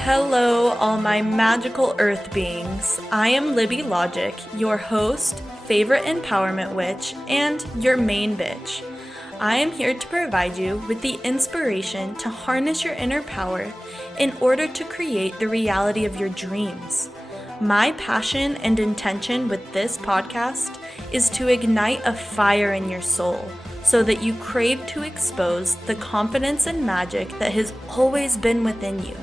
Hello, all my magical earth beings. I am Libby Logic, your host, favorite empowerment witch, and your main bitch. I am here to provide you with the inspiration to harness your inner power in order to create the reality of your dreams. My passion and intention with this podcast is to ignite a fire in your soul so that you crave to expose the confidence and magic that has always been within you.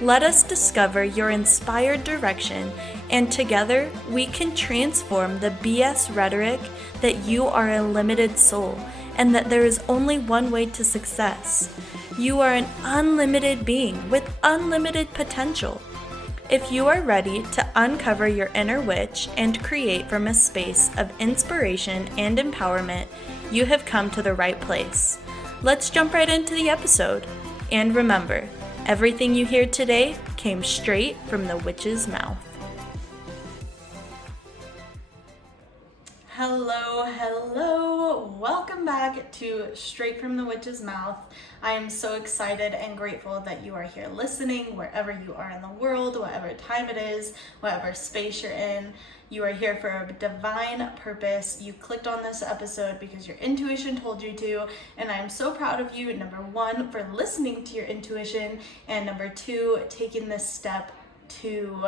Let us discover your inspired direction, and together we can transform the BS rhetoric that you are a limited soul and that there is only one way to success. You are an unlimited being with unlimited potential. If you are ready to uncover your inner witch and create from a space of inspiration and empowerment, you have come to the right place. Let's jump right into the episode. And remember, everything you hear today came straight from the witch's mouth. Hello. Welcome back to Straight from the Witch's Mouth. I am so excited and grateful that you are here listening wherever you are in the world, whatever time it is, whatever space you're in. You are here for a divine purpose. You clicked on this episode because your intuition told you to, and I'm so proud of you, number one, for listening to your intuition, and number two, taking this step to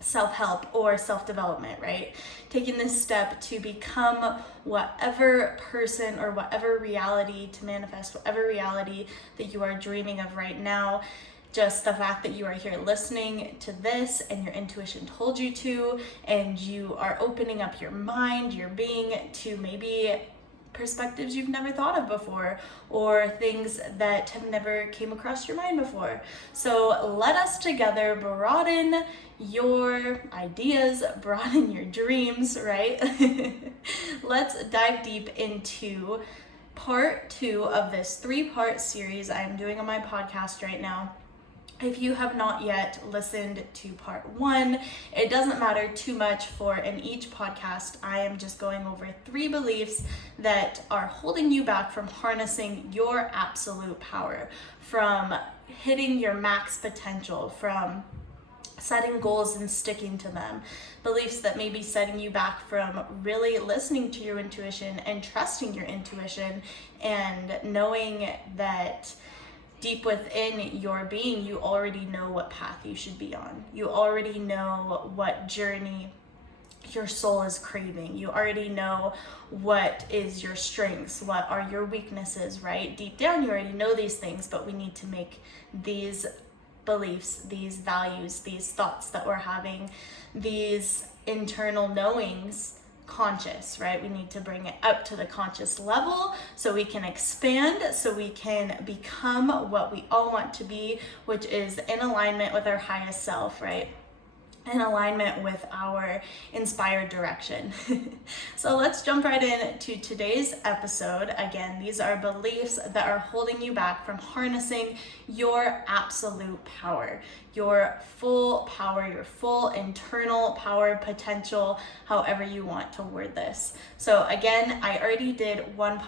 self-help or self-development, right? Taking this step to become whatever person or whatever reality, to manifest whatever reality that you are dreaming of right now. Just the fact that you are here listening to this and your intuition told you to, and you are opening up your mind, your being, to maybe perspectives you've never thought of before, or things that have never came across your mind before. So let us together broaden your ideas, broaden your dreams, right? Let's dive deep into part 2 of this 3-part series I am doing on my podcast right now. If you have not yet listened to part 1, it doesn't matter too much, for in each podcast, I am just going over 3 beliefs that are holding you back from harnessing your absolute power, from hitting your max potential, from setting goals and sticking to them. Beliefs that may be setting you back from really listening to your intuition and trusting your intuition, and knowing that deep within your being, you already know what path you should be on. You already know what journey your soul is craving. You already know what is your strengths, what are your weaknesses, right? Deep down, you already know these things, but we need to make these beliefs, these values, these thoughts that we're having, these internal knowings conscious, right? We need to bring it up to the conscious level so we can expand, so we can become what we all want to be, which is in alignment with our highest self, right? In alignment with our inspired direction. So let's jump right into today's episode. Again, these are beliefs that are holding you back from harnessing your absolute power, your full power, your full internal power, potential, however you want to word this. So again, I already did one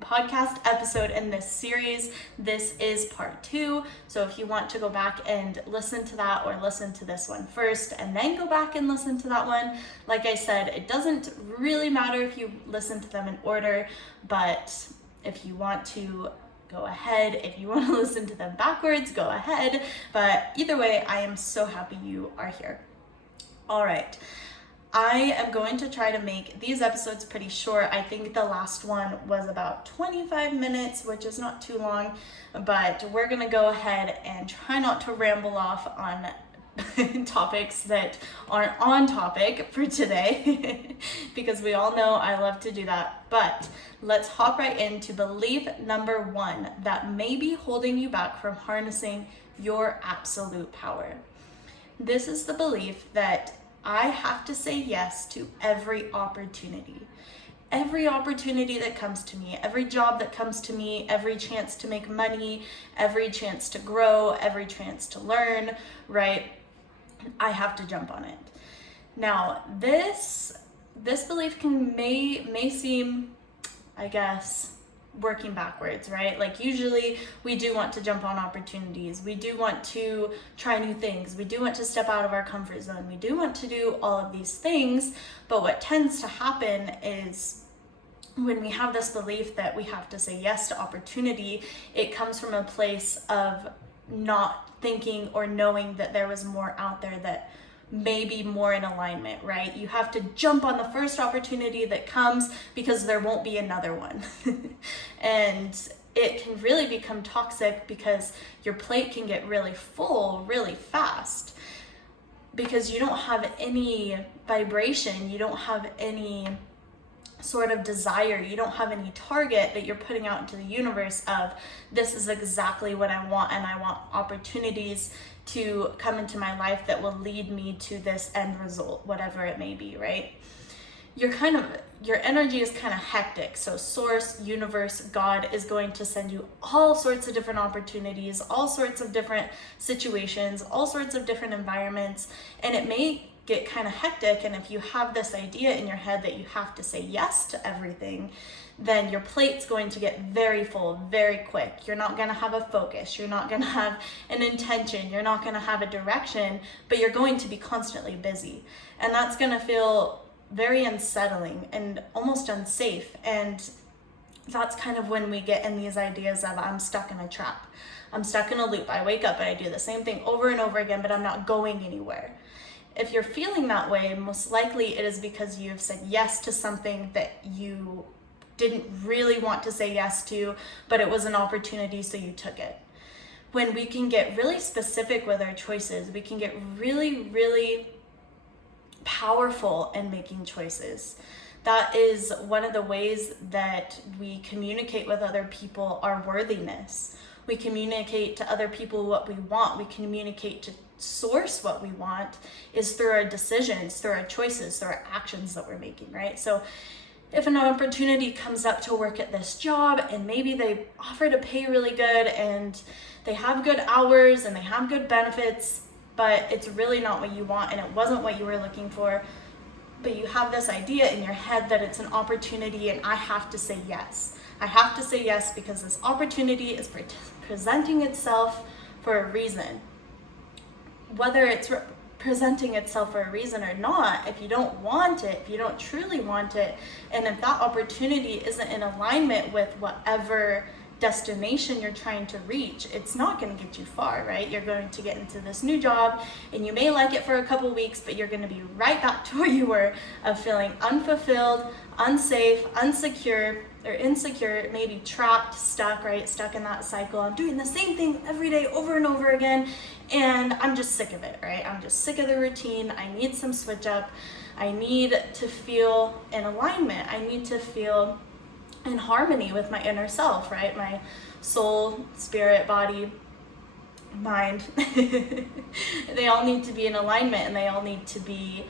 podcast episode in this series. This is part 2. So if you want to go back and listen to that, or listen to this one first and then go back and listen to that one, like I said, it doesn't really matter if you listen to them in order, but if you want to go ahead, if you want to listen to them backwards, go ahead. But either way, I am so happy you are here. All right. I am going to try to make these episodes pretty short. I think the last one was about 25 minutes, which is not too long, but we're gonna go ahead and try not to ramble off on topics that aren't on topic for today, because we all know I love to do that. But let's hop right into belief number 1 that may be holding you back from harnessing your absolute power. This is the belief that I have to say yes to every opportunity. Every opportunity that comes to me, every job that comes to me, every chance to make money, every chance to grow, every chance to learn, right? I have to jump on it. Now, this belief may seem, I guess, working backwards, right? Like usually we do want to jump on opportunities. We do want to try new things. We do want to step out of our comfort zone. We do want to do all of these things. But what tends to happen is when we have this belief that we have to say yes to opportunity, it comes from a place of not thinking or knowing that there was more out there that may be more in alignment, right? You have to jump on the first opportunity that comes because there won't be another one. And it can really become toxic because your plate can get really full really fast because you don't have any vibration, you don't have any sort of desire, you don't have any target that you're putting out into the universe of this is exactly what I want, and I want opportunities to come into my life that will lead me to this end result, whatever it may be, right? Your energy is kind of hectic. So source, universe, God is going to send you all sorts of different opportunities, all sorts of different situations, all sorts of different environments, and it may get kind of hectic. And if you have this idea in your head that you have to say yes to everything, then your plate's going to get very full very quick. You're not going to have a focus, you're not going to have an intention, you're not going to have a direction, but you're going to be constantly busy. And that's going to feel very unsettling and almost unsafe. And that's kind of when we get in these ideas of I'm stuck in a trap, I'm stuck in a loop. I wake up and I do the same thing over and over again, but I'm not going anywhere. If you're feeling that way, most likely it is because you've said yes to something that you didn't really want to say yes to, but it was an opportunity, so you took it. When we can get really specific with our choices, we can get really, really powerful in making choices. That is one of the ways that we communicate with other people our worthiness. We communicate to other people what we want. We communicate to source what we want is through our decisions, through our choices, through our actions that we're making, right? So if an opportunity comes up to work at this job and maybe they offer to pay really good and they have good hours and they have good benefits, but it's really not what you want and it wasn't what you were looking for, but you have this idea in your head that it's an opportunity and I have to say yes. I have to say yes because this opportunity is presenting itself for a reason. Whether it's presenting itself for a reason or not, if you don't want it, if you don't truly want it, and if that opportunity isn't in alignment with whatever destination you're trying to reach, it's not going to get you far, right? You're going to get into this new job and you may like it for a couple weeks, but you're going to be right back to where you were, of feeling unfulfilled, unsafe, insecure, maybe trapped, stuck, right? Stuck in that cycle. I'm doing the same thing every day over and over again, and I'm just sick of it, right? I'm just sick of the routine. I need some switch up. I need to feel in alignment. I need to feel in harmony with my inner self, right? My soul, spirit, body, mind. They all need to be in alignment and they all need to be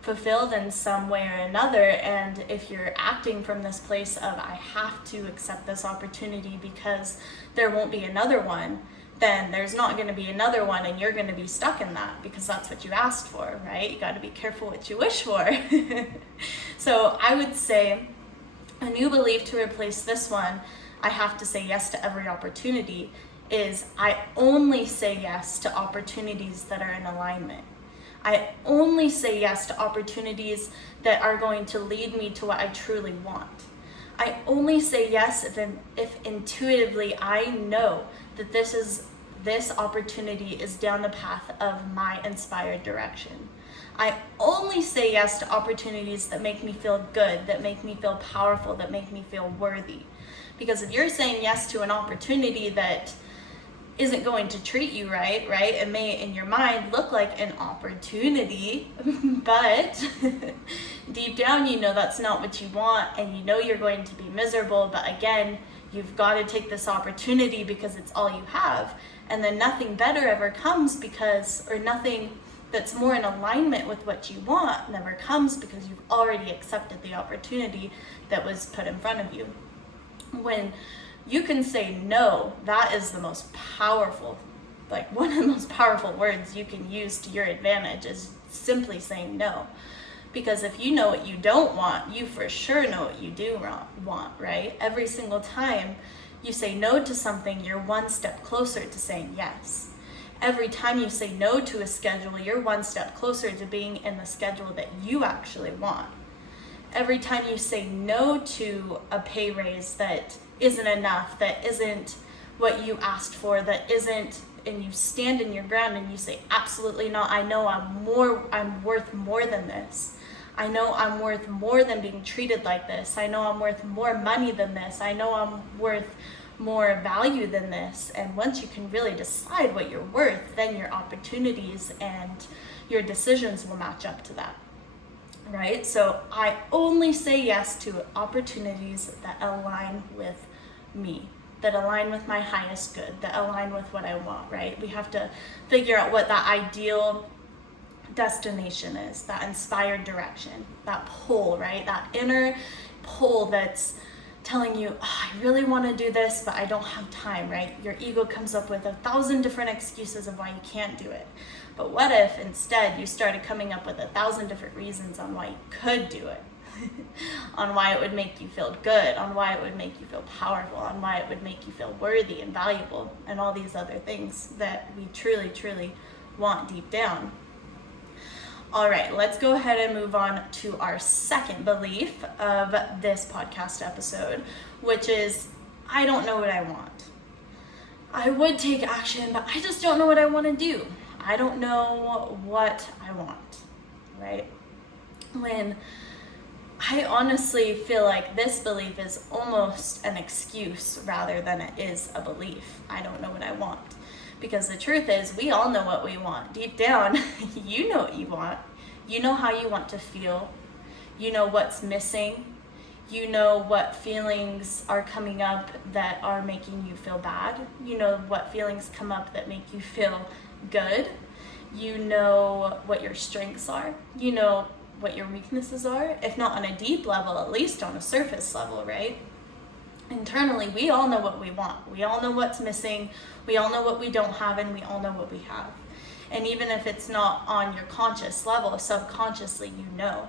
fulfilled in some way or another. And if you're acting from this place of I have to accept this opportunity because there won't be another one, then there's not going to be another one and you're going to be stuck in that because that's what you asked for, right? You got to be careful what you wish for. So I would say a new belief to replace this one, I have to say yes to every opportunity, is I only say yes to opportunities that are in alignment. I only say yes to opportunities that are going to lead me to what I truly want. I only say yes if intuitively I know that this opportunity is down the path of my inspired direction. I only say yes to opportunities that make me feel good, that make me feel powerful, that make me feel worthy. Because if you're saying yes to an opportunity that isn't going to treat you right, it may in your mind look like an opportunity, but deep down you know that's not what you want and you know you're going to be miserable, but again, you've got to take this opportunity because it's all you have. And then nothing better ever comes or nothing that's more in alignment with what you want never comes because you've already accepted the opportunity that was put in front of you. When you can say no, that is the most powerful, one of the most powerful words you can use to your advantage, is simply saying no. Because if you know what you don't want, you for sure know what you do want, right? Every single time you say no to something, you're one step closer to saying yes. Every time you say no to a schedule, you're one step closer to being in the schedule that you actually want. Every time you say no to a pay raise that isn't enough, that isn't what you asked for, that isn't, and you stand in your ground and you say, absolutely not, I know I'm worth more than this. I know I'm worth more than being treated like this. I know I'm worth more money than this. I know I'm worth more value than this. And once you can really decide what you're worth, then your opportunities and your decisions will match up to that, right? So I only say yes to opportunities that align with me, that align with my highest good, that align with what I want, right? We have to figure out what that ideal destination is, that inspired direction, that pull, right? That inner pull that's telling you, oh, I really want to do this, but I don't have time, right? Your ego comes up with 1,000 different excuses of why you can't do it. But what if instead you started coming up with 1,000 different reasons on why you could do it? On why it would make you feel good, on why it would make you feel powerful, on why it would make you feel worthy and valuable, and all these other things that we truly, truly want deep down. All right, let's go ahead and move on to our second belief of this podcast episode, which is, I don't know what I want. I would take action, but I just don't know what I want to do. I don't know what I want, right? When I honestly feel like this belief is almost an excuse rather than it is a belief. I don't know what I want. Because the truth is, we all know what we want. Deep down, you know what you want. You know how you want to feel. You know what's missing. You know what feelings are coming up that are making you feel bad. You know what feelings come up that make you feel good. You know what your strengths are. You know what your weaknesses are. If not on a deep level, at least on a surface level, right? Internally, we all know what we want. We all know what's missing. We all know what we don't have, and we all know what we have. And even if it's not on your conscious level, subconsciously you know.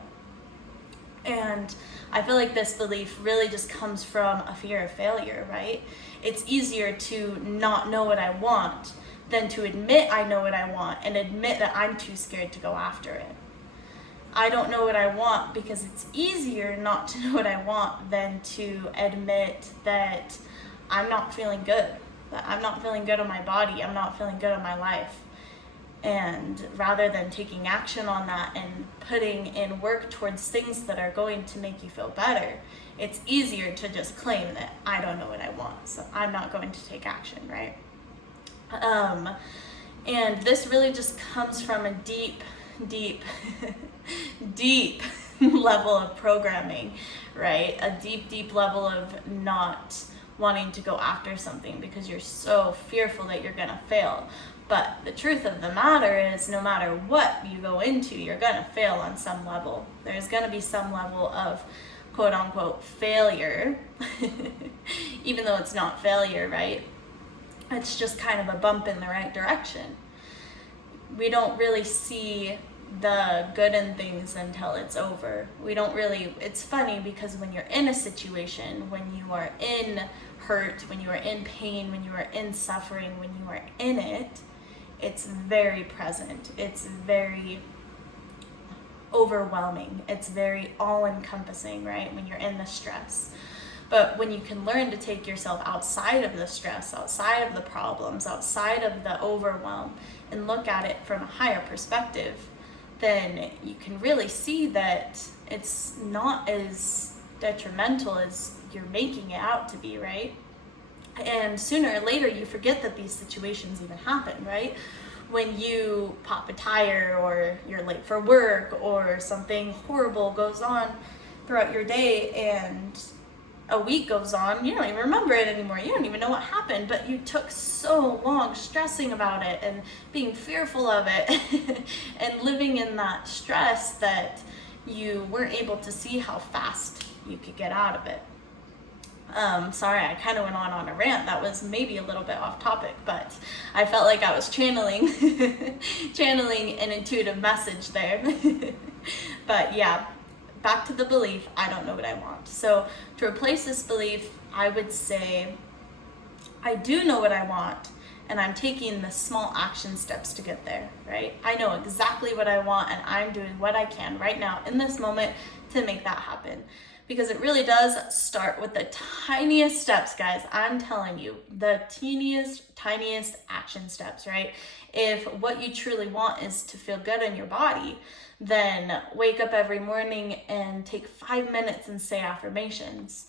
And I feel like this belief really just comes from a fear of failure, right? It's easier to not know what I want than to admit I know what I want and admit that I'm too scared to go after it. I don't know what I want because it's easier not to know what I want than to admit that I'm not feeling good, that I'm not feeling good on my body, I'm not feeling good on my life. And rather than taking action on that and putting in work towards things that are going to make you feel better, it's easier to just claim that I don't know what I want, so I'm not going to take action, right? And this really just comes from a deep level of programming, right? A deep level of not wanting to go after something because you're so fearful that you're gonna fail. But the truth of the matter is, no matter what you go into, you're gonna fail on some level. There's gonna be some level of quote unquote failure, even though it's not failure, right? It's just kind of a bump in the right direction. We don't really see the good in things until it's over. We don't really, it's funny because when you're in a situation, when you are in hurt, when you are in pain, when you are in suffering, when you are in it, it's very present. It's very overwhelming. It's very all-encompassing, right? When you're in the stress. But when you can learn to take yourself outside of the stress, outside of the problems, outside of the overwhelm, and look at it from a higher perspective, then you can really see that it's not as detrimental as you're making it out to be, right? And sooner or later, you forget that these situations even happen, right? When you pop a tire, or you're late for work, or something horrible goes on throughout your day, and a week goes on, you don't even remember it anymore. You don't even know what happened, but you took so long stressing about it and being fearful of it and living in that stress that you weren't able to see how fast you could get out of it. Sorry, I kind of went on a rant that was maybe a little bit off topic, but I felt like I was channeling channeling an intuitive message there. But yeah, back to the belief, I don't know what I want. So to replace this belief, I would say I do know what I want, and I'm taking the small action steps to get there, right? I know exactly what I want, and I'm doing what I can right now in this moment to make that happen. Because it really does start with the tiniest steps, guys. I'm telling you, the tiniest action steps, right? If what you truly want is to feel good in your body, then wake up every morning and take 5 minutes and say affirmations.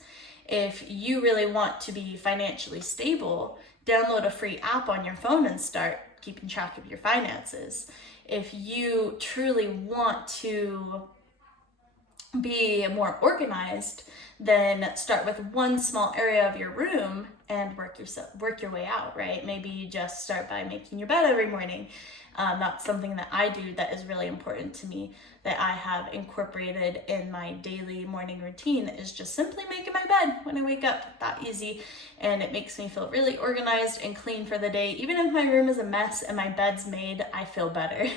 If you really want to be financially stable, download a free app on your phone and start keeping track of your finances. If you truly want to be more organized, then start with one small area of your room and work your way out, right? Maybe you just start by making your bed every morning. That's something that I do that is really important to me, that I have incorporated in my daily morning routine, is just simply making my bed when I wake up. That easy, and it makes me feel really organized and clean for the day. Even if my room is a mess and my bed's made, I feel better.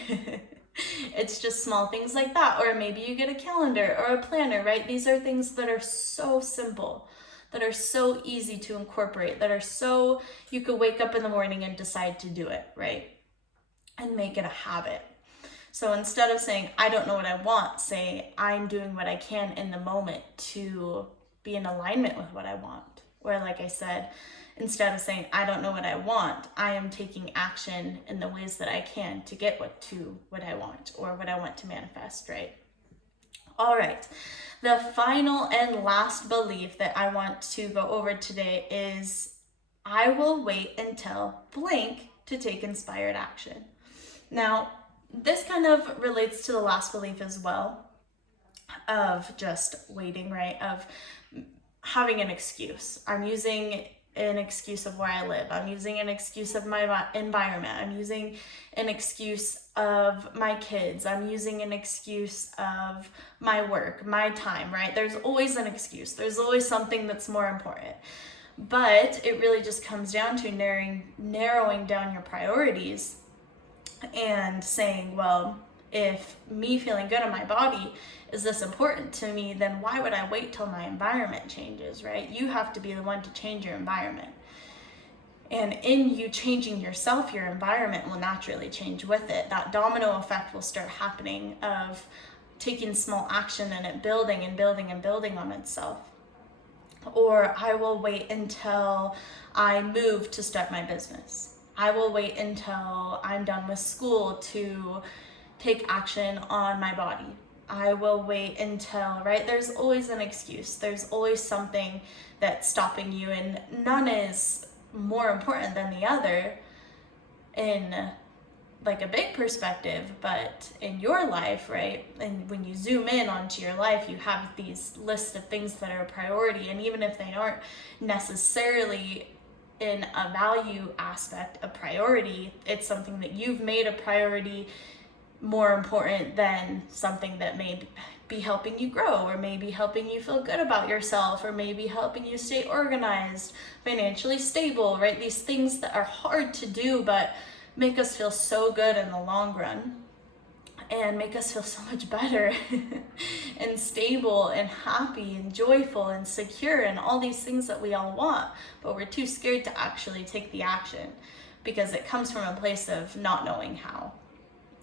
It's just small things like that. Or maybe you get a calendar or a planner, right? These are things that are so simple, that are so easy to incorporate, that are so, you could wake up in the morning and decide to do it, right? And make it a habit. So instead of saying, I don't know what I want, say, I'm doing what I can in the moment to be in alignment with what I want. Or like I said, instead of saying, I don't know what I want, I am taking action in the ways that I can to get what I want, or what I want to manifest, right? All right. The final and last belief that I want to go over today is, I will wait until blank to take inspired action. Now, this kind of relates to the last belief as well, of just waiting, right? Of having an excuse. I'm using an excuse of where I live. I'm using an excuse of my environment. I'm using an excuse of my kids. I'm using an excuse of my work, my time, right? There's always an excuse. There's always something that's more important. But it really just comes down to narrowing down your priorities and saying, well, if me feeling good in my body is this important to me, then why would I wait till my environment changes, right? You have to be the one to change your environment. And in you changing yourself, your environment will naturally change with it. That domino effect will start happening of taking small action and it building and building and building on itself. Or I will wait until I move to start my business. I will wait until I'm done with school to take action on my body. I will wait until, right? There's always an excuse. There's always something that's stopping you, and none is more important than the other in like a big perspective, but in your life, right? And when you zoom in onto your life, you have these lists of things that are a priority, and even if they aren't necessarily in a value aspect a priority, it's something that you've made a priority more important than something that may be helping you grow, or maybe helping you feel good about yourself, or maybe helping you stay organized, financially stable, right? These things that are hard to do but make us feel so good in the long run, and make us feel so much better and stable and happy and joyful and secure, and all these things that we all want, but we're too scared to actually take the action because it comes from a place of not knowing how.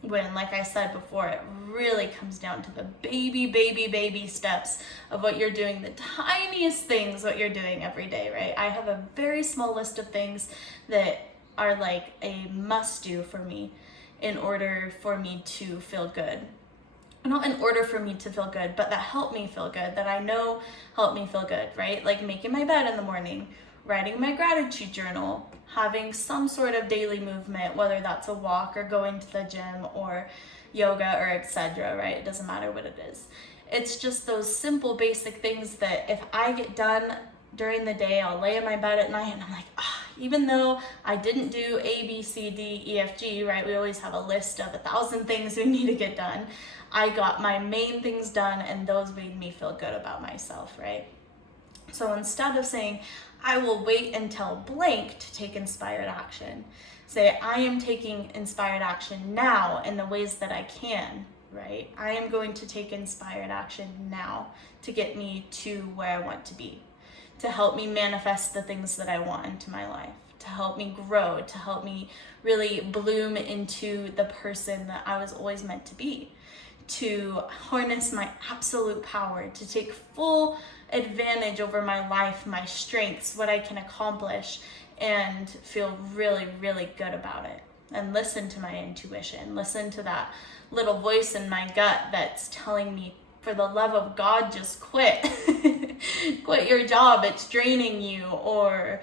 When, like I said before, it really comes down to the baby steps of what you're doing, the tiniest things, what you're doing every day, right? I have a very small list of things that are like a must do for me in order for me to feel good. Not in order for me to feel good, but that help me feel good, that I know help me feel good, right? Like making my bed in the morning, writing my gratitude journal, having some sort of daily movement, whether that's a walk or going to the gym or yoga or etc., right? It doesn't matter what it is. It's just those simple basic things that if I get done during the day, I'll lay in my bed at night and I'm like, even though I didn't do A, B, C, D, E, F, G, right? We always have a list of 1,000 things we need to get done. I got my main things done, and those made me feel good about myself, right? So instead of saying, I will wait until blank to take inspired action, say, I am taking inspired action now in the ways that I can, right? I am going to take inspired action now to get me to where I want to be, to help me manifest the things that I want into my life, to help me grow, to help me really bloom into the person that I was always meant to be, to harness my absolute power, to take full advantage over my life, my strengths, what I can accomplish, and feel really, really good about it. And listen to my intuition, listen to that little voice in my gut that's telling me, for the love of God, just quit. Quit your job, it's draining you. Or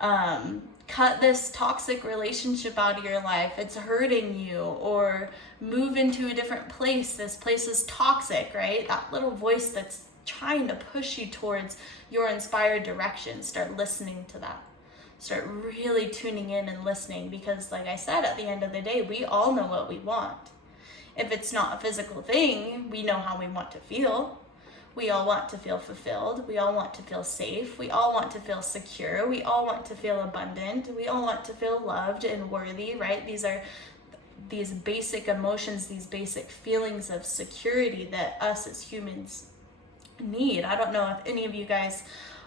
cut this toxic relationship out of your life, it's hurting you. Or move into a different place, this place is toxic, right? That little voice that's trying to push you towards your inspired direction. Start listening to that. Start really tuning in and listening, because like I said, at the end of the day, we all know what we want. If it's not a physical thing, we know how we want to feel. We all want to feel fulfilled. We all want to feel safe. We all want to feel secure. We all want to feel abundant. We all want to feel loved and worthy, right? These are these basic emotions, these basic feelings of security that us as humans need. I don't know if any of you guys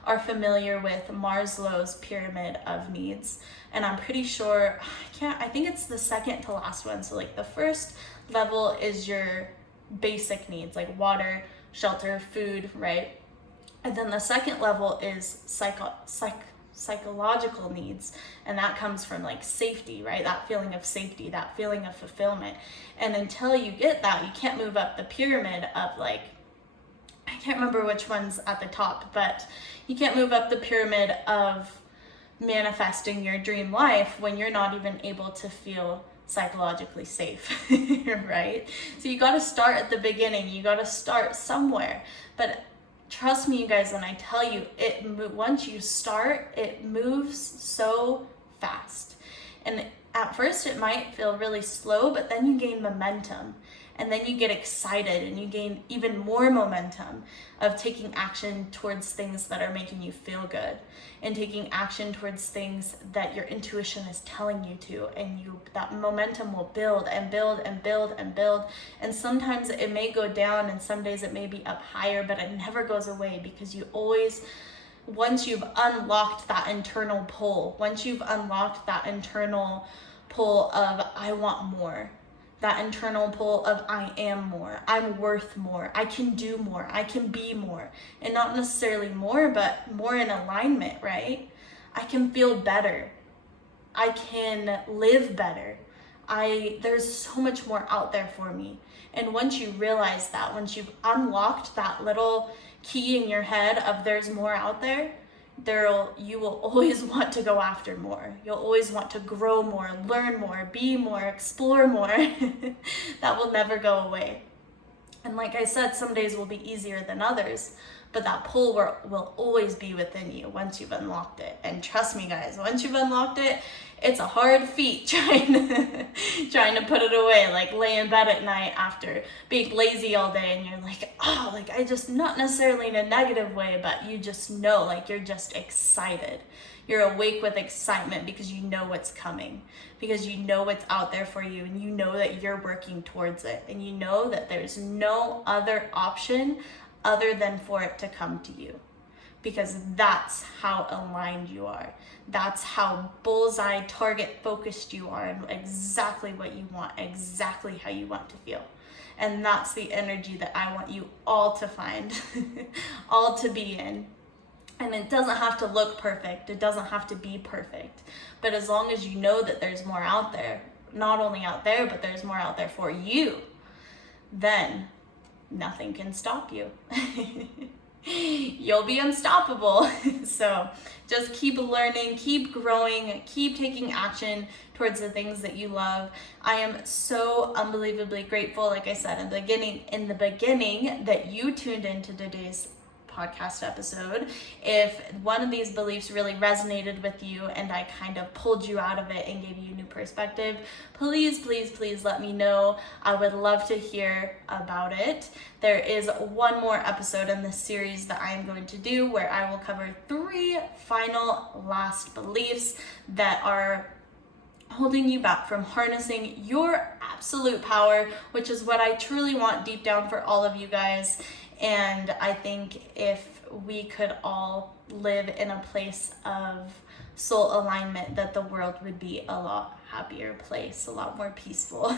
are familiar with Maslow's pyramid of needs, and I'm pretty sure, I think it's the second to last one. So like the first level is your basic needs, like water, shelter, food, right? And then the second level is psychological needs, and that comes from like safety, right? That feeling of safety, that feeling of fulfillment. And until you get that, you can't move up the pyramid of like, I can't remember which one's at the top, but you can't move up the pyramid of manifesting your dream life when you're not even able to feel psychologically safe, right? So you got to start at the beginning. You got to start somewhere. But trust me, you guys, when I tell you, once you start, it moves so fast. And at first it might feel really slow, but then you gain momentum. And then you get excited and you gain even more momentum of taking action towards things that are making you feel good, and taking action towards things that your intuition is telling you to. And that momentum will build and build and build and build. And sometimes it may go down, and some days it may be up higher, but it never goes away, because you always, once you've unlocked that internal pull, once you've unlocked that internal pull of I want more, that internal pull of I am more, I'm worth more, I can do more, I can be more. And not necessarily more, but more in alignment, right? I can feel better, I can live better, there's so much more out there for me. And once you realize that, once you've unlocked that little key in your head of there's more out there, you will always want to go after more. You'll always want to grow more, learn more, be more, explore more. That will never go away. And like I said, some days will be easier than others, but that pull will always be within you once you've unlocked it. And trust me, guys, once you've unlocked it, it's a hard feat trying to put it away, like lay in bed at night after being lazy all day, and you're like, oh, like I just, not necessarily in a negative way, but you just know, like you're just excited. You're awake with excitement because you know what's coming, because you know what's out there for you, and you know that you're working towards it, and you know that there's no other option other than for it to come to you, because that's how aligned you are. That's how bullseye target focused you are, and exactly what you want, exactly how you want to feel. And that's the energy that I want you all to find, all to be in. And it doesn't have to look perfect. It doesn't have to be perfect. But as long as you know that there's more out there, not only out there, but there's more out there for you, then nothing can stop you. You'll be unstoppable. So just keep learning, keep growing, keep taking action towards the things that you love. I am so unbelievably grateful, like I said in the beginning, that you tuned into today's podcast episode. If one of these beliefs really resonated with you and I kind of pulled you out of it and gave you a new perspective, please, please, please let me know. I would love to hear about it. There is one more episode in this series that I am going to do where I will cover 3 final last beliefs that are holding you back from harnessing your absolute power, which is what I truly want deep down for all of you guys. And I think if we could all live in a place of soul alignment, that the world would be a lot happier place, a lot more peaceful.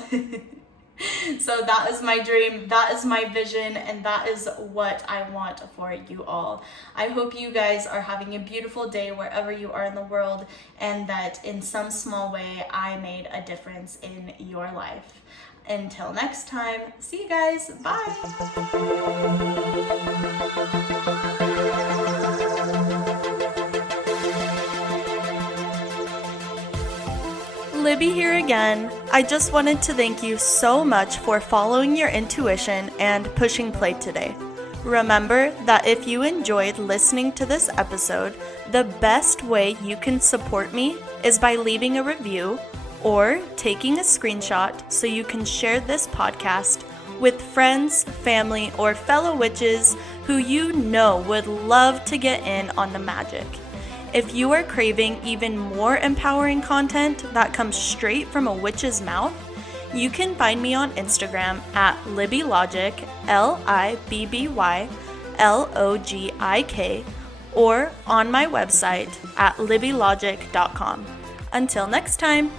So that is my dream, that is my vision, and that is what I want for you all. I hope you guys are having a beautiful day wherever you are in the world, and that in some small way I made a difference in your life. Until next time, see you guys, bye! Libby here again. I just wanted to thank you so much for following your intuition and pushing play today. Remember that if you enjoyed listening to this episode, the best way you can support me is by leaving a review or taking a screenshot so you can share this podcast with friends, family, or fellow witches who you know would love to get in on the magic. If you are craving even more empowering content that comes straight from a witch's mouth, you can find me on Instagram at LibbyLogic, LibbyLogik, or on my website at libbylogic.com. Until next time.